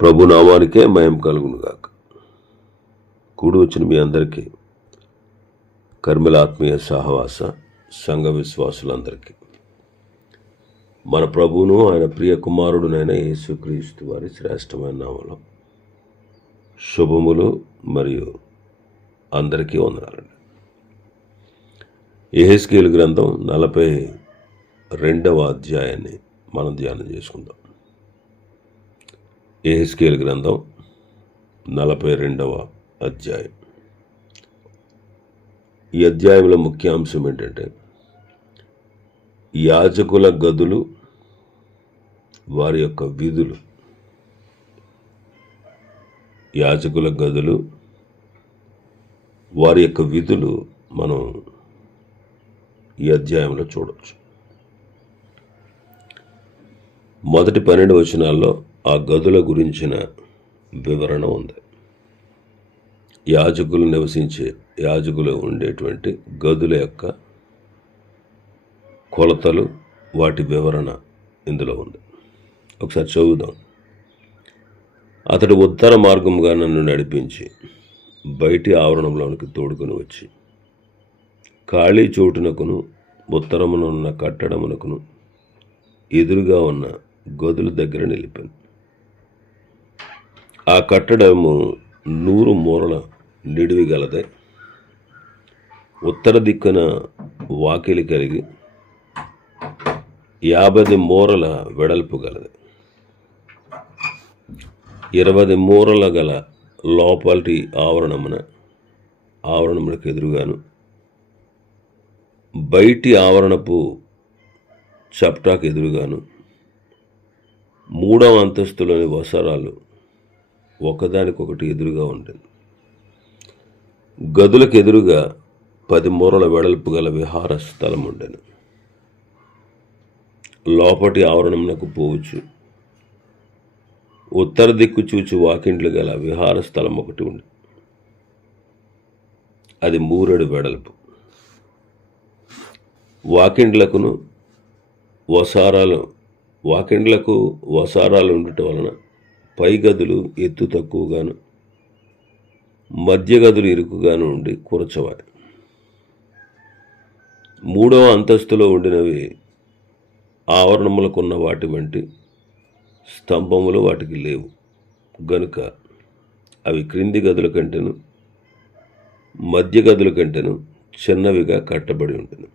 ప్రభు నామానికే మహిమ కలుగును గాక. కూడి వచ్చిన మీ అందరికీ కర్మల ఆత్మీయ సహవాస సంఘ విశ్వాసులందరికీ మన ప్రభువును ఆయన ప్రియ కుమారుడునైన యేసుక్రీస్తు వారి శ్రేష్టమైన నామంలో శుభములు మరియు అందరికీ వందనాలండి. యెహెజ్కేలు గ్రంథం 42వ అధ్యాయాన్ని మనం ధ్యానం చేసుకుందాం. యెహెజ్కేలు గ్రంథం 42వ అధ్యాయం. ఈ అధ్యాయంలో ముఖ్యాంశం ఏంటంటే యాజకుల గదులు, వారి యొక్క విధులు. యాజకుల గదులు, వారి యొక్క విధులు మనం ఈ అధ్యాయంలో చూడవచ్చు. మొదటి 12 వచనాల్లో ఆ గదుల గురించిన వివరణ ఉంది. యాజకులు ఉండేటువంటి గదుల యొక్క కొలతలు, వాటి వివరణ ఇందులో ఉంది. ఒకసారి చదువుదాం. అతడు ఉత్తర మార్గముగా నన్ను నడిపించి బయటి ఆవరణంలోనికి తోడుకొని వచ్చి ఖాళీ చోటునకును ఉత్తరమునున్న కట్టడమునకును ఎదురుగా ఉన్న గదుల దగ్గర నిలిపాను. ఆ కట్టడము 100 మూరల నిడివి గలదే. ఉత్తర దిక్కున వాకిలి కలిగి 50 మూరల వెడల్పు గలది. 20 మూరల గల లోపలి ఆవరణమునకు ఎదురుగాను, బయటి ఆవరణపు చప్టాకు ఎదురుగాను 3వ అంతస్తులోని వసారాలు ఒకదానికొకటి ఎదురుగా ఉండేది. గదులకు ఎదురుగా 10 మూరల వెడల్పు గల విహార స్థలం ఉండేది. లోపటి ఆవరణమునకు పోవచ్చు ఉత్తర దిక్కు చూచి వాకిండ్లు గల విహార స్థలం ఒకటి ఉంది. అది 3 అడుగుల వెడల్పు. వాకిండ్లకు వసారాలు ఉండటం వలన పై గదులు ఎత్తు తక్కువగాను, మధ్య గదులు ఇరుకుగాను ఉండి కూర్చోవాలి. 3వ అంతస్తులో ఉండినవి ఆవరణములకున్న వాటి వంటి స్తంభములు వాటికి లేవు గనుక అవి క్రింది గదుల కంటేను మధ్య గదుల కంటేను చిన్నవిగా కట్టబడి ఉంటుంది.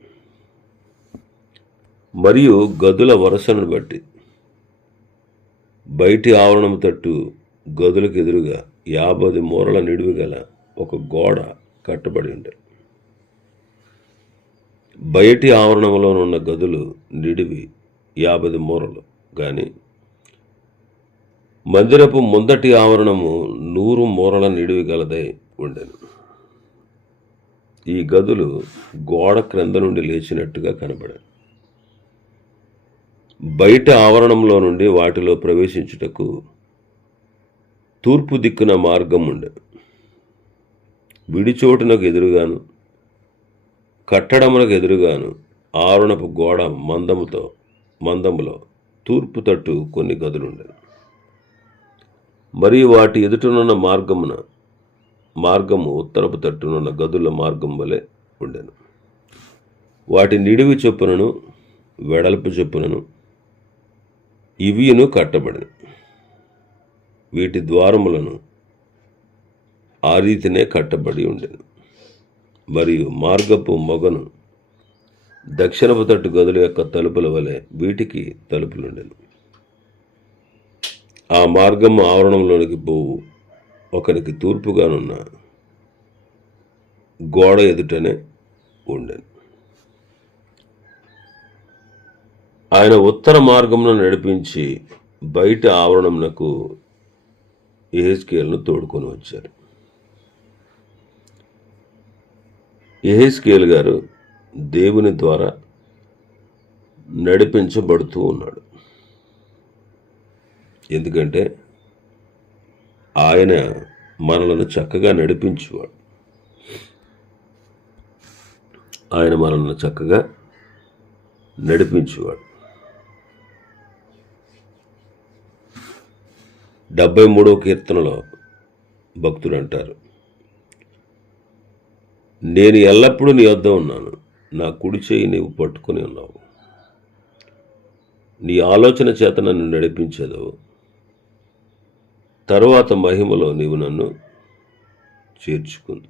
మరియు గదుల వరుసను బట్టి బయటి ఆవరణం తట్టు గదులకు ఎదురుగా 50 మూరల నిడివి గల ఒక గోడ కట్టబడి ఉంటాయి. బయటి ఆవరణంలోనున్న గదులు నిడివి 50 మూరలు కానీ మందిరపు ముందటి ఆవరణము 100 మూరల నిడివి గలదై ఉండెను. ఈ గదులు గోడ క్రింద నుండి లేచినట్టుగా కనబడాయి. బయట ఆవరణంలో నుండి వాటిలో ప్రవేశించుటకు తూర్పు దిక్కున మార్గం ఉండే. విడిచోటునకు ఎదురుగాను కట్టడమునకు ఎదురుగాను ఆవరణపు గోడ మందములో తూర్పు తట్టు కొన్ని గదులుండెను. మరియు వాటి ఎదుటనున్న మార్గము ఉత్తరపు తట్టునున్న గదుల మార్గం వలె ఉండెను. వాటి నిడివి చొప్పునను వెడల్పు చొప్పునను ఇవియును కట్టబడిన. వీటి ద్వారములను ఆ రీతినే కట్టబడి ఉండెను. మరియు మార్గపు మొగను దక్షిణపు తట్టు గదుల యొక్క తలుపుల వలె వీటికి తలుపులుండెను. ఆ మార్గము ఆవరణంలోనికి పోవు ఒకరికి తూర్పుగానున్న గోడ ఎదుటనే ఉండెను. ఆయన ఉత్తర మార్గమును నడిపించి బయట ఆవరణమునకు యెహెజ్కేలును తోడుకొని వచ్చారు. యెహెజ్కేలు గారు దేవుని ద్వారా నడిపించబడుతూ ఉన్నాడు. ఎందుకంటే ఆయన మనలను చక్కగా నడిపించేవాడు. 73వ కీర్తనలో భక్తుడు అంటారు, నేను ఎల్లప్పుడూ నీ వద్ద ఉన్నాను, నా కుడి చేయి నీవు పట్టుకొని ఉన్నావు, నీ ఆలోచన చేత నన్ను నడిపించదు, తరువాత మహిమలో నీవు నన్ను చేర్చుకుంది.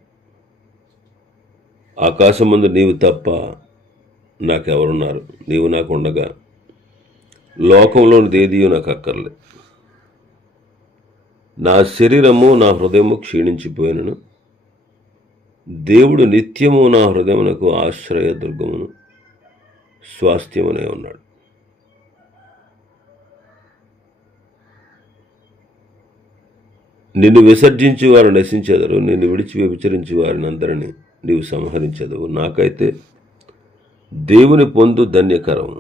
ఆకాశం ముందు నీవు తప్ప నాకెవరున్నారు? నీవు నాకు ఉండగా లోకంలోనిది ఏదియో నాకు అక్కర్లే. నా శరీరము నా హృదయము క్షీణించిపోయినను దేవుడు నిత్యము నా హృదయమునకు ఆశ్రయ దుర్గమును స్వాస్థ్యమునే ఉన్నాడు. నిన్ను విసర్జించి వారు నశించెదరు, నిన్ను విడిచి వ్యభిచరించి వారిని అందరినీ నీవు సంహరించెదవు. నాకైతే దేవుని పొందు ధన్యకరము.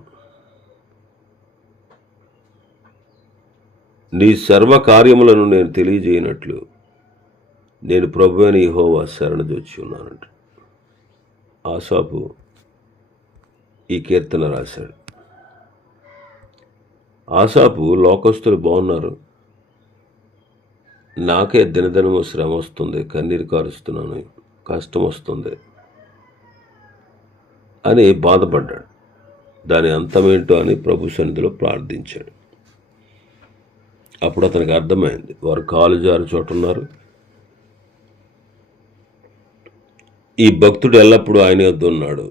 నీ సర్వకార్యములను నేను తెలియజేయనట్లు నేను ప్రభువైన యెహోవా శరణుజొచ్చి ఉన్నానంట. ఆసాపు ఈ కీర్తన రాశాడు. ఆసాపు లోకస్తులు బాగున్నారు, నాకే దినదినము శ్రమ వస్తుంది, కన్నీరు కారుస్తున్నాను, కష్టం వస్తుంది అని బాధపడ్డాడు. దాని అంతమేంటో అని ప్రభు సన్నిధిలో ప్రార్థించాడు. అప్పుడు అతనికి అర్థమైంది, వారు కాలు జారు చోట ఉన్నారు, ఈ భక్తుడు ఎల్లప్పుడూ ఆయన వద్ద ఉన్నాడు,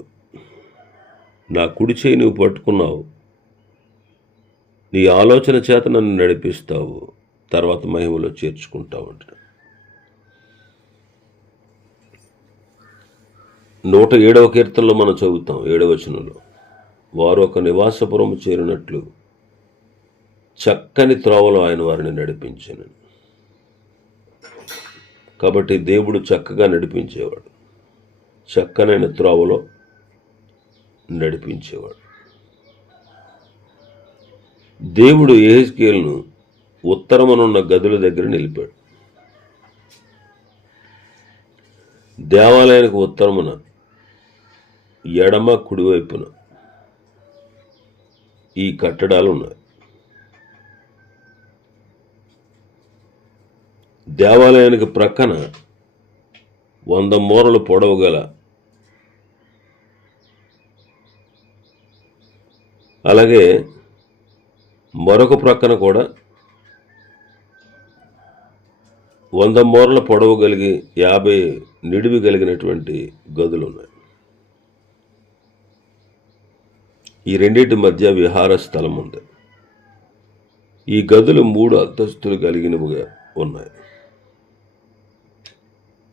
నా కుడి చేయి నువ్వు పట్టుకున్నావు, నీ ఆలోచన చేత నన్ను నడిపిస్తావు, తర్వాత మహిమలో చేర్చుకుంటావు అంటాడు. 107వ కీర్తనలో మనం చదువుతాం 7వ వచనంలో, వారు ఒక నివాసపురము చేరినట్లు చక్కని త్రోవలో ఆయన వారిని నడిపించాను. కాబట్టి దేవుడు చక్కగా నడిపించేవాడు, చక్కనైన త్రోవలో నడిపించేవాడు. దేవుడు యెహెజ్కేలును ఉత్తరమునున్న గదుల దగ్గర నిలిపాడు. దేవాలయానికి ఉత్తరమున ఎడమ కుడివైపున ఈ కట్టడాలు ఉన్నాయి. దేవాలయానికి ప్రక్కన 100 మూరలు పొడవు గల, అలాగే మరొక ప్రక్కన కూడా 100 మూరల పొడవు కలిగి 50 నిడివి కలిగినటువంటి గదులు ఉన్నాయి. ఈ రెండింటి మధ్య విహార స్థలం ఉంది. ఈ గదులు 3 అంతస్తులు కలిగినవిగా ఉన్నాయి.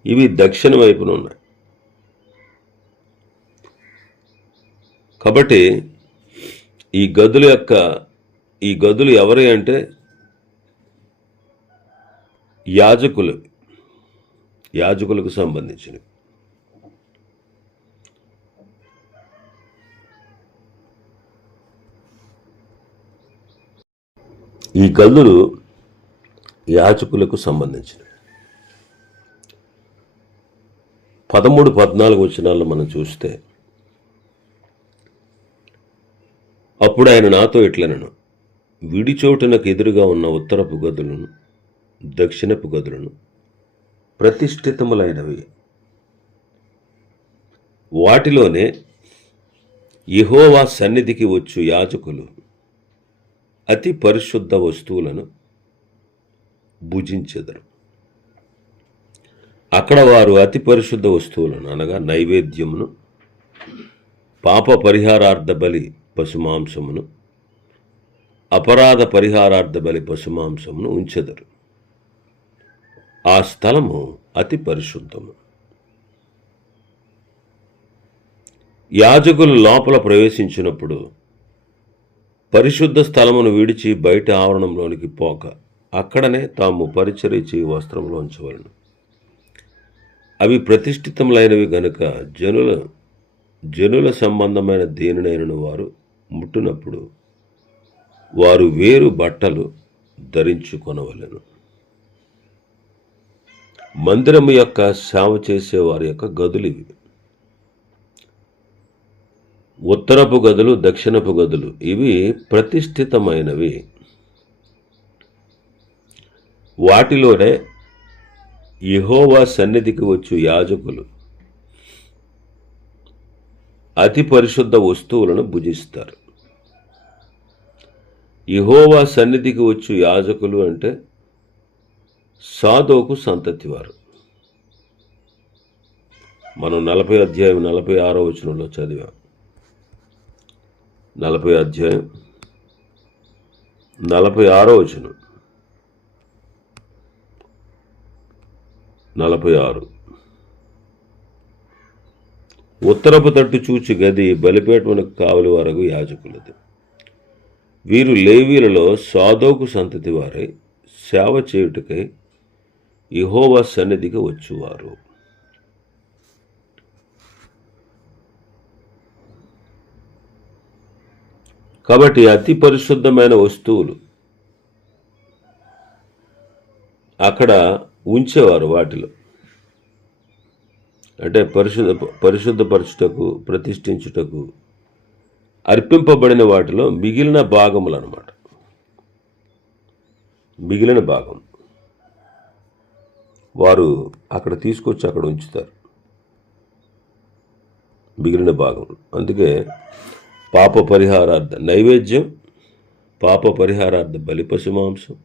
ఇవి దక్షిణ వైపున ఉన్నాయి. కాబట్టి ఈ గదులు ఎవరి అంటే యాజకులకు సంబంధించినవి. ఈ గదులు యాజకులకు సంబంధించినవి. 13-14 వచనాల్లో మనం చూస్తే, అప్పుడు ఆయన నాతో ఇట్లనెను, విడి చోటునకు ఎదురుగా ఉన్న ఉత్తరపు గదులను దక్షిణపు గదులను ప్రతిష్ఠితములైనవి, వాటిలోనే యెహోవా సన్నిధికి వచ్చు యాజకులు అతి పరిశుద్ధ వస్తువులను భుజించెదరు. అక్కడ వారు అతి పరిశుద్ధ వస్తువులను అనగా నైవేద్యమును, పాప పరిహారార్థ బలి పశుమాంసమును, అపరాధ పరిహారార్థ బలి పశుమాంసమును ఉంచెదరు. ఆ స్థలము అతి పరిశుద్ధము. యాజకులు లోపల ప్రవేశించినప్పుడు పరిశుద్ధ స్థలమును విడిచి బయట ఆవరణంలోనికి పోక అక్కడనే తాము పరిచర్య చేయి వస్త్రములు ఉంచవలను. అవి ప్రతిష్ఠితములైనవి గనుక జనుల సంబంధమైన దేనినైనను వారు ముట్టినప్పుడు వారు వేరు బట్టలు ధరించుకొనవలెను. మందిరము యొక్క సేవ చేసే వారి యొక్క గదులు ఇవి. ఉత్తరపు గదులు, దక్షిణపు గదులు ఇవి ప్రతిష్ఠితమైనవి. వాటిలోనే యెహోవా సన్నిధికి వచ్చు యాజకులు అతి పరిశుద్ధ వస్తువులను భుజిస్తారు. యెహోవా సన్నిధికి వచ్చు యాజకులు అంటే సాదోకు సంతతి వారు. మనం 40 అధ్యాయం 46వ వచనంలో చదివాం. 40 అధ్యాయం 46వ వచనం. 46. ఉత్తరపు తట్టు చూచి గది బలిపీఠమునకు కావలి వరకు యాజకులది. వీరు లేవీలలో సాదోకు సంతతి వారై సేవ చేయుటకై యెహోవా సన్నిధికి వచ్చువారు. కాబట్టి అతి పరిశుద్ధమైన వస్తువులు అక్కడ ఉంచేవారు. వాటిలో అంటే పరిశుద్ధపరచుటకు, ప్రతిష్ఠించుటకు అర్పింపబడిన వాటిలో మిగిలిన భాగములు అన్నమాట. మిగిలిన భాగం వారు అక్కడ తీసుకొచ్చి అక్కడ ఉంచుతారు. మిగిలిన భాగం. అందుకే పాప పరిహారార్థ నైవేద్యం, పాప పరిహారార్థ బలి పశుమాంసం,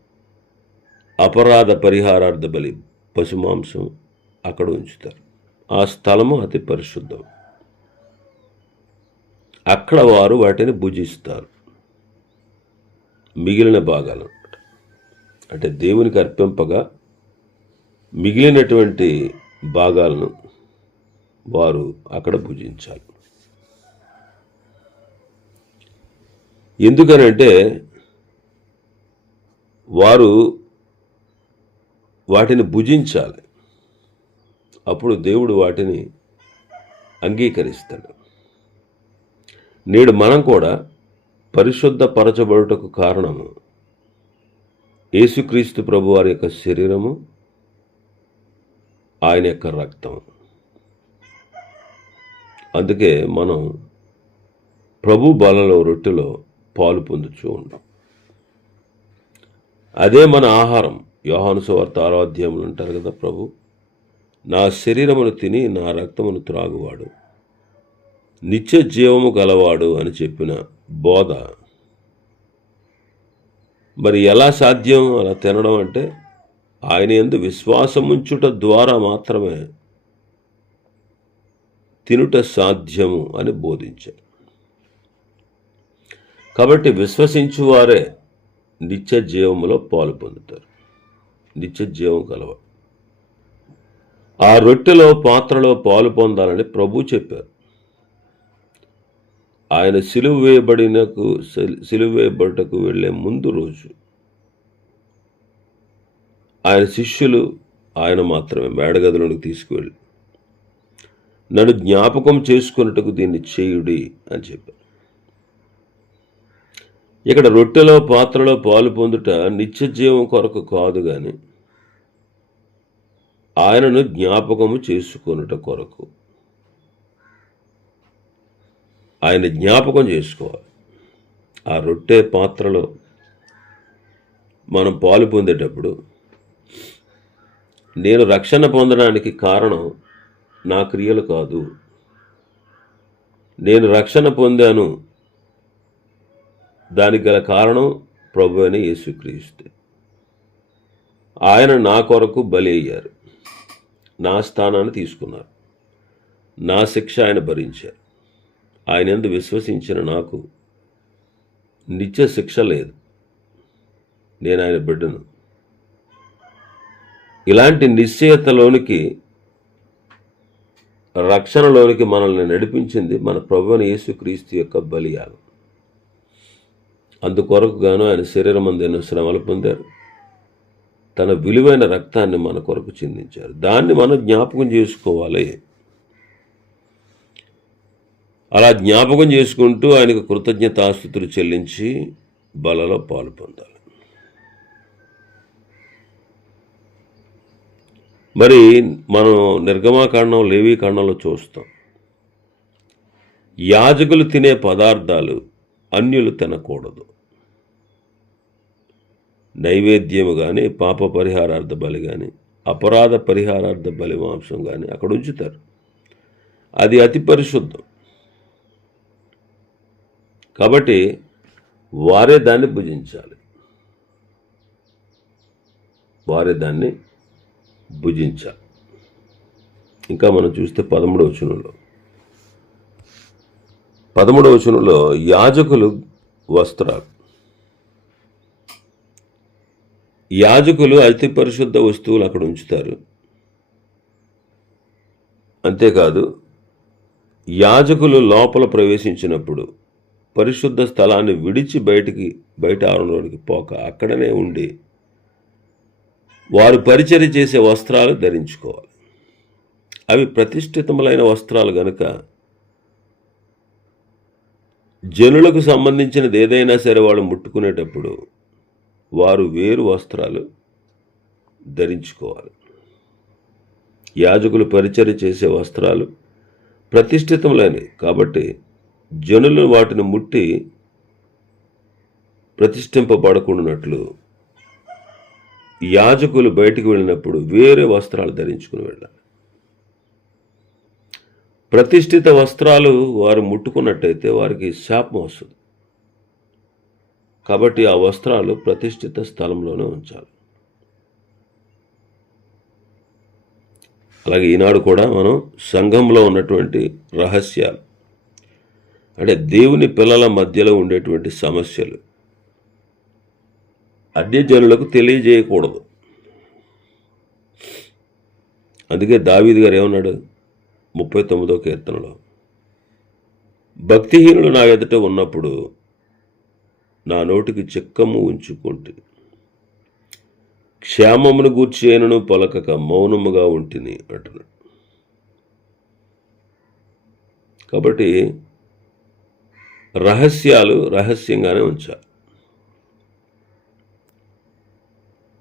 అపరాధ పరిహారార్థ బలి పశుమాంసం అక్కడ ఉంచుతారు. ఆ స్థలము అతి పరిశుద్ధం. అక్కడ వారు వాటిని భుజిస్తారు. మిగిలిన భాగాలు అంటే దేవునికి అర్పింపగా మిగిలినటువంటి భాగాలను వారు అక్కడ భుజించాలి. ఎందుకనంటే వారు వాటిని భుజించాలి. అప్పుడు దేవుడు వాటిని అంగీకరిస్తాడు. నేడు మనం కూడా పరిశుద్ధపరచబడుటకు కారణము యేసుక్రీస్తు ప్రభు వారి యొక్క శరీరము, ఆయన యొక్క రక్తం. అందుకే మనం ప్రభు బలలో రొట్టెలో పాలు పొందుతూ ఉంటాం. అదే మన ఆహారం. యోహాను సువార్త 6వ అధ్యాయంలో అంటారు కదా, ప్రభు నా శరీరమును తిని నా రక్తమును త్రాగువాడు నిత్య జీవము గలవాడు అని చెప్పిన బోధ మరి ఎలా సాధ్యం అలా తినడం అంటే ఆయన యందు విశ్వాసముంచుట ద్వారా మాత్రమే తినుట సాధ్యము అని బోధించారు. కాబట్టి విశ్వసించువారే నిత్య జీవములో పాలు పొందుతారు. నిత్య జీవం కలవాడు. ఆ రొట్టెలో పాత్రలో పాలు పొందాలని ప్రభు చెప్పారు. ఆయన సిలువ వేయబడుటకు వెళ్ళే ముందు రోజు ఆయన శిష్యులు ఆయన మాత్రమే మేడగదిలోనికి తీసుకువెళ్ళి నన్ను జ్ఞాపకం చేసుకున్నట్టుకు దీన్ని చేయుడి అని చెప్పారు. ఇక్కడ రొట్టెలో పాత్రలో పాలు పొందుట నిత్య జీవం కొరకు కాదు కానీ ఆయనను జ్ఞాపకము చేసుకొనుట కొరకు. ఆయన జ్ఞాపకం చేసుకోవాలి. ఆ రొట్టె పాత్రలో మనం పాలు పొందేటప్పుడు నేను రక్షణ పొందడానికి కారణం నా క్రియలు కాదు, నేను రక్షణ పొందాను దానికి గల కారణం ప్రభు అయిన యేసుక్రీస్తు. ఆయన నా కొరకు బలి అయ్యారు, నా స్థానాన్ని తీసుకున్నారు, నా శిక్ష ఆయన భరించారు. ఆయన యందు విశ్వసించిన నాకు నిత్య శిక్ష లేదు, నేను ఆయన బిడ్డను. ఇలాంటి నిశ్చయతలోనికి, రక్షణలోనికి మనల్ని నడిపించింది మన ప్రభువైన యేసుక్రీస్తు యొక్క బలియాగం. అందుకొరకు గాను ఆయన శరీరమందు ఎన్నో శ్రమలు పొందారు, తన విలువైన రక్తాన్ని మన కొరకు చిందించారు. దాన్ని మనం జ్ఞాపకం చేసుకోవాలి. అలా జ్ఞాపకం చేసుకుంటూ ఆయనకు కృతజ్ఞతాస్తుతులు చెల్లించి బలలో పాలు పొందాలి. మరి మనం నిర్గమాకాండం, లేవీకాండంలో చూస్తాం, యాజకులు తినే పదార్థాలు అన్యులు తినకూడదు. నైవేద్యము కానీ, పాప పరిహారార్థ బలి కానీ, అపరాధ పరిహారార్థ బలి మాంసం కానీ అక్కడ ఉంచుతారు. అది అతి పరిశుద్ధం. కాబట్టి వారే దాన్ని భుజించాలి. వారే దాన్ని భుజించాలి. ఇంకా మనం చూస్తే 13వ వచనంలో యాజకులు వస్త్రాలు. యాజకులు అతి పరిశుద్ధ వస్తువులు అక్కడ ఉంచుతారు. అంతేకాదు, యాజకులు లోపల ప్రవేశించినప్పుడు పరిశుద్ధ స్థలాన్ని విడిచి బయట ఆవరణలోనికి పోక అక్కడనే ఉండి వారు పరిచర్య చేసే వస్త్రాలు ధరించుకోవాలి. అవి ప్రతిష్ఠితములైన వస్త్రాలు గనుక జనులకు సంబంధించినది ఏదైనా సరే వాళ్ళు ముట్టుకునేటప్పుడు వారు వేరు వస్త్రాలు ధరించుకోవాలి. యాజకులు పరిచర్య చేసే వస్త్రాలు ప్రతిష్ఠితములైనవి కాబట్టి జనులు వాటిని ముట్టి ప్రతిష్ఠింపబడకుండానట్లు యాజకులు బయటికి వెళ్ళినప్పుడు వేరే వస్త్రాలు ధరించుకుని వెళ్ళాలి. ప్రతిష్ఠిత వస్త్రాలు వారు ముట్టుకున్నట్టయితే వారికి శాపం వస్తుంది. కాబట్టి ఆ వస్త్రాలు ప్రతిష్ఠిత స్థలంలోనే ఉంచాలి. అలాగే ఈనాడు కూడా మనం సంఘంలో ఉన్నటువంటి రహస్యాలు, అంటే దేవుని పిల్లల మధ్యలో ఉండేటువంటి సమస్యలు అన్యజనులకు తెలియజేయకూడదు. అందుకే దావీదు గారు ఏమన్నాడు 39వ కీర్తనలో, భక్తిహీనులు నా ఎదుట ఉన్నప్పుడు నా నోటికి చిక్కము ఉంచుకుంటే క్షేమమును గూర్చి అయినను పలకక మౌనముగా ఉంటిని అంటున్నాడు. కాబట్టి రహస్యాలు రహస్యంగానే ఉంచాలి.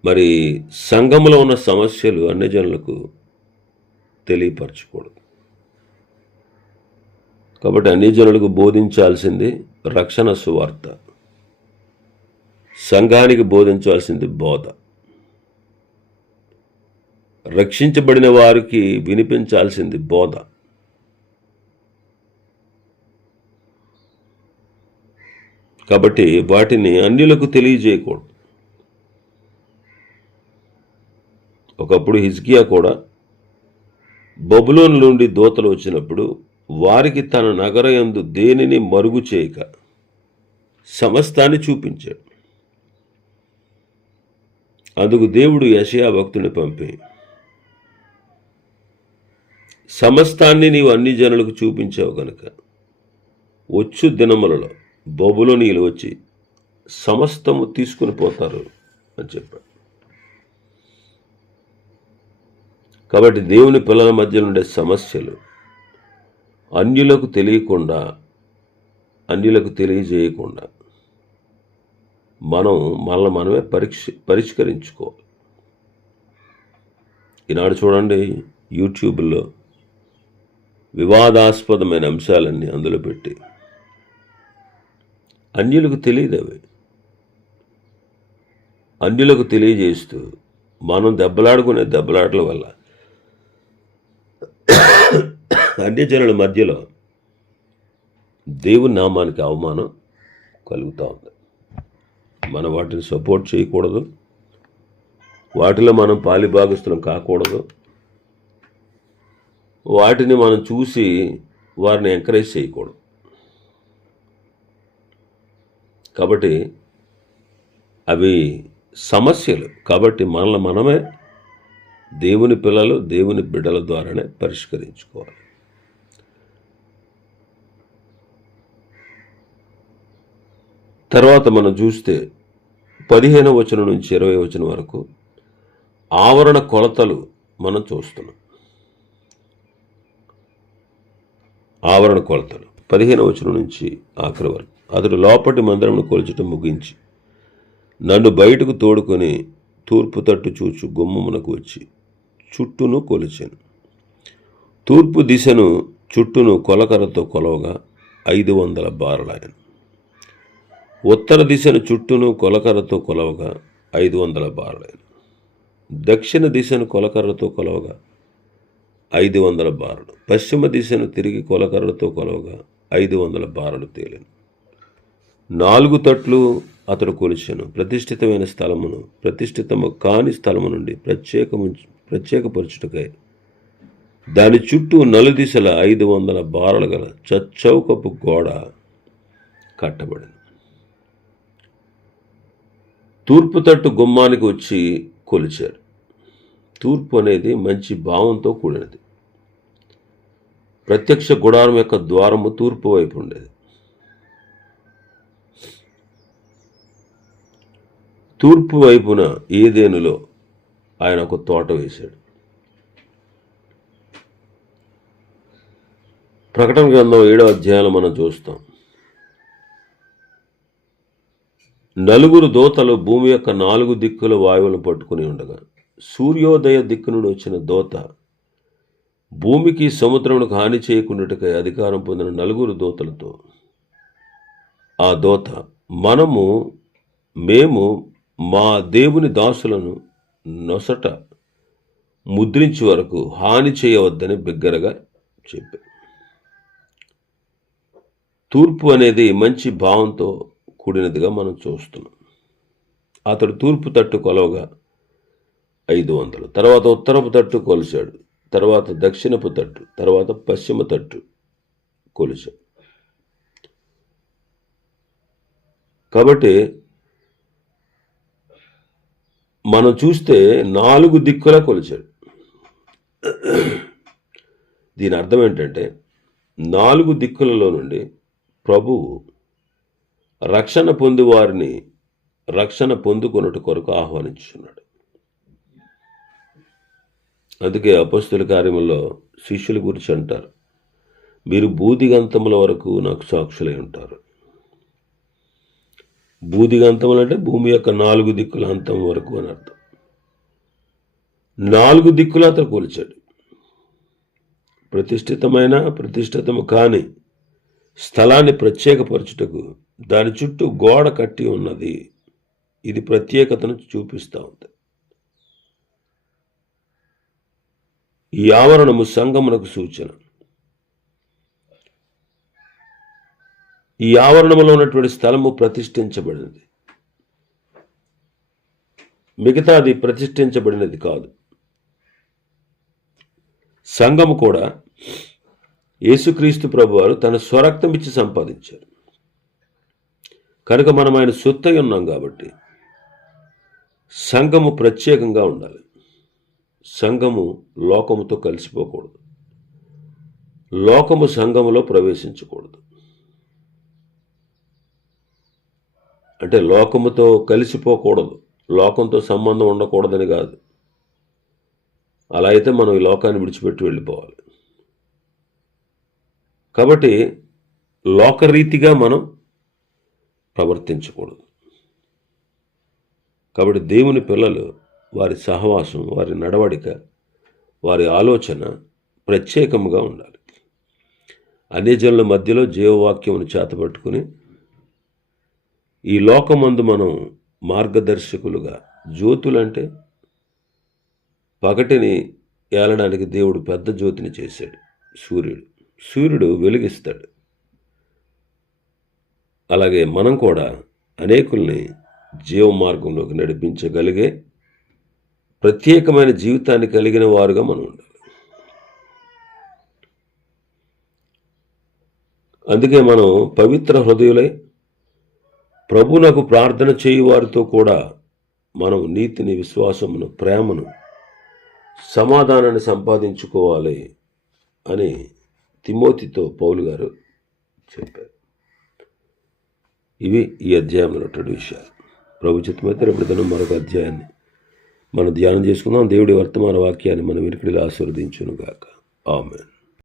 మరి సంఘంలో ఉన్న సమస్యలు అన్యజనులకు తెలియపరచకూడదు. కాబట్టి అన్యజనులకు బోధించాల్సింది రక్షణ సువార్త, సంఘానికి బోధించాల్సింది బోధ. రక్షించబడిన వారికి వినిపించాల్సింది బోధ. కాబట్టి వాటిని అన్యులకు తెలియజేయకూడదు. ఒకప్పుడు హిజ్కియా కూడా బబులోను నుండి దూతలు వచ్చినప్పుడు వారికి తన నగరయందు దేనిని మరుగు చేయక సమస్తాన్ని చూపించాడు. అందుకు దేవుడు యెషయా భక్తుని పంపి, సమస్తాన్ని నీవు అన్ని జనులకు చూపించావు గనుక వచ్చు దినములలో బబులోనీయులు వచ్చి సమస్తము తీసుకుని పోతారు అని చెప్పాడు. కాబట్టి దేవుని పిల్లల మధ్య ఉండే సమస్యలు అన్యులకు తెలియజేయకుండా మనమే పరిష్కరించుకోవాలి. ఈనాడు చూడండి, యూట్యూబ్లో వివాదాస్పదమైన అంశాలన్నీ అందులో పెట్టి అన్యులకు తెలియదు. అవి అన్యులకు తెలియజేస్తూ మనం దెబ్బలాడుకునే దెబ్బలాటల వల్ల అన్యజనుల మధ్యలో దేవుని నామానికి అవమానం కలుగుతూ ఉంది. మనం వాటిని సపోర్ట్ చేయకూడదు, వాటిలో మనం పాలిభాగస్తులం కాకూడదు, వాటిని మనం చూసి వారిని ఎంకరేజ్ చేయకూడదు. కాబట్టి అవి సమస్యలు. కాబట్టి మనమే దేవుని పిల్లలు, దేవుని బిడ్డల ద్వారానే పరిష్కరించుకోవాలి. తర్వాత మనం చూస్తే 15వ వచనం నుంచి 20వ వచనం వరకు ఆవరణ కొలతలు మనం చూస్తున్నాం. ఆవరణ కొలతలు 15వ వచనం నుంచి ఆఖరి వరకు. అతడు లోపటి మందిరమును కొల్చటం ముగించి నన్ను బయటకు తోడుకొని తూర్పు తట్టు చూచు గుమ్మమునకు వచ్చి చుట్టూను కొలిచాను. తూర్పు దిశను చుట్టూను కొలకరతో కొలవగా 500 బారలాయను. ఉత్తర దిశను చుట్టూను కొలకరతో కొలవగా 500 బారలైన. దక్షిణ దిశను కొలకర్రతో కొలవగా 500 బారలు. పశ్చిమ దిశను తిరిగి కొలకర్రతో కొలవగా 500 బారలు తేలిను. 4 తట్లు అతడు కొలిచెను. ప్రతిష్ఠితమైన స్థలమును ప్రతిష్ఠితము కాని స్థలము నుండి ప్రత్యేకపరచుటకై దాని చుట్టూ నలుదిశల 500 బారలు గల చచ్చౌకపు గోడ కట్టబడింది. తూర్పు తట్టు గుమ్మానికి వచ్చి కొలిచారు. తూర్పు అనేది మంచి భావంతో కూడినది. ప్రత్యక్ష గుడారం యొక్క ద్వారము తూర్పు వైపు ఉండేది. తూర్పు వైపున ఏదేనులో ఆయన ఒక తోట వేశాడు. ప్రకటన గ్రంథం 7వ అధ్యాయంలో మనం చూస్తాం. 4 దూతలు భూమి యొక్క 4 దిక్కుల వాయువులను పట్టుకుని ఉండగా సూర్యోదయ దిక్కు నుండి వచ్చిన దూత భూమికి సముద్రమునకు హాని చేయకుండాటకై అధికారం పొందిన 4 దూతలతో ఆ దూత మేము మా దేవుని దాసులను నొసట ముద్రించి వరకు హాని చేయవద్దని బిగ్గరగా చెప్పారు. తూర్పు అనేది మంచి భావంతో కూడినదిగా మనం చూస్తున్నాం. అతడు తూర్పు తట్టు కొలవగా 500, తర్వాత ఉత్తరపు తట్టు కొలిచాడు, తర్వాత దక్షిణపు తట్టు, తర్వాత పశ్చిమ తట్టు కొలిచాడు. కాబట్టి మనం చూస్తే 4 దిక్కులా కొలిచాడు. దీని అర్థం ఏంటంటే 4 దిక్కులలో నుండి ప్రభువు రక్షణ పొంది వారిని రక్షణ పొందుకొనుట కొరకు ఆహ్వానించున్నాడు. అందుకే అపొస్తలుల కార్యములో శిష్యుల గురించి అంటారు, మీరు బూదిగంతముల వరకు నాకు సాక్షులై ఉంటారు. బూదిగంతములు అంటే భూమి యొక్క 4 దిక్కుల అంతం వరకు అని అర్థం. 4 దిక్కులు అతను కొలిచాడు. ప్రతిష్ఠితము కాని స్థలాన్ని ప్రత్యేకపరచుటకు దాని చుట్టూ గోడ కట్టి ఉన్నది. ఇది ప్రత్యేకతను చూపిస్తూ ఉంది. ఈ ఆవరణము సంగమునకు సూచన. ఈ ఆవరణములో ఉన్నటువంటి స్థలము ప్రతిష్ఠించబడినది, మిగతాది ప్రతిష్ఠించబడినది కాదు. సంఘము కూడా యేసుక్రీస్తు ప్రభువారు తన స్వరక్తం ఇచ్చి సంపాదించారు కనుక మనం ఆయన సొత్తై ఉన్నాం. కాబట్టి సంఘము ప్రత్యేకంగా ఉండాలి. సంఘము లోకముతో కలిసిపోకూడదు. లోకము సంఘములో ప్రవేశించకూడదు. అంటే లోకముతో కలిసిపోకూడదు, లోకంతో సంబంధం ఉండకూడదని కాదు. అలా అయితే మనం ఈ లోకాన్ని విడిచిపెట్టి వెళ్ళిపోవాలి. కాబట్టి లోకరీతిగా మనం ప్రవర్తించకూడదు. కాబట్టి దేవుని పిల్లలు వారి సహవాసం, వారి నడవడిక, వారి ఆలోచన ప్రత్యేకంగా ఉండాలి. అన్యజనుల మధ్యలో జీవవాక్యమును చేతపట్టుకుని ఈ లోకమందు మనం మార్గదర్శకులుగా, జ్యోతులంటే పగటిని ఏలడానికి దేవుడు పెద్ద జ్యోతిని చేశాడు, సూర్యుడు వెలుగిస్తాడు. అలాగే మనం కూడా అనేకుల్ని జీవ మార్గంలోకి నడిపించగలిగే ప్రత్యేకమైన జీవితాన్ని కలిగిన వారుగా మనం ఉండాలి. అందుకే మనం పవిత్ర హృదయులై ప్రభువునకు ప్రార్థన చేయువారితో కూడా మనం నీతిని, విశ్వాసమును, ప్రేమను, సమాధానాన్ని సంపాదించుకోవాలి అని తిమోతితో పౌలు గారు చెప్పారు. ఇవి ఈ అధ్యాయంలో ఉన్నటువంటి విషయాలు. ప్రభు చిత్తమైతే రేపటి మరొక అధ్యాయాన్ని మనం ధ్యానం చేసుకుందాం. దేవుడి వర్తమాన వాక్యాన్ని మనం వినికిడిలో ఆశీర్వదించును గాక. ఆమేన్.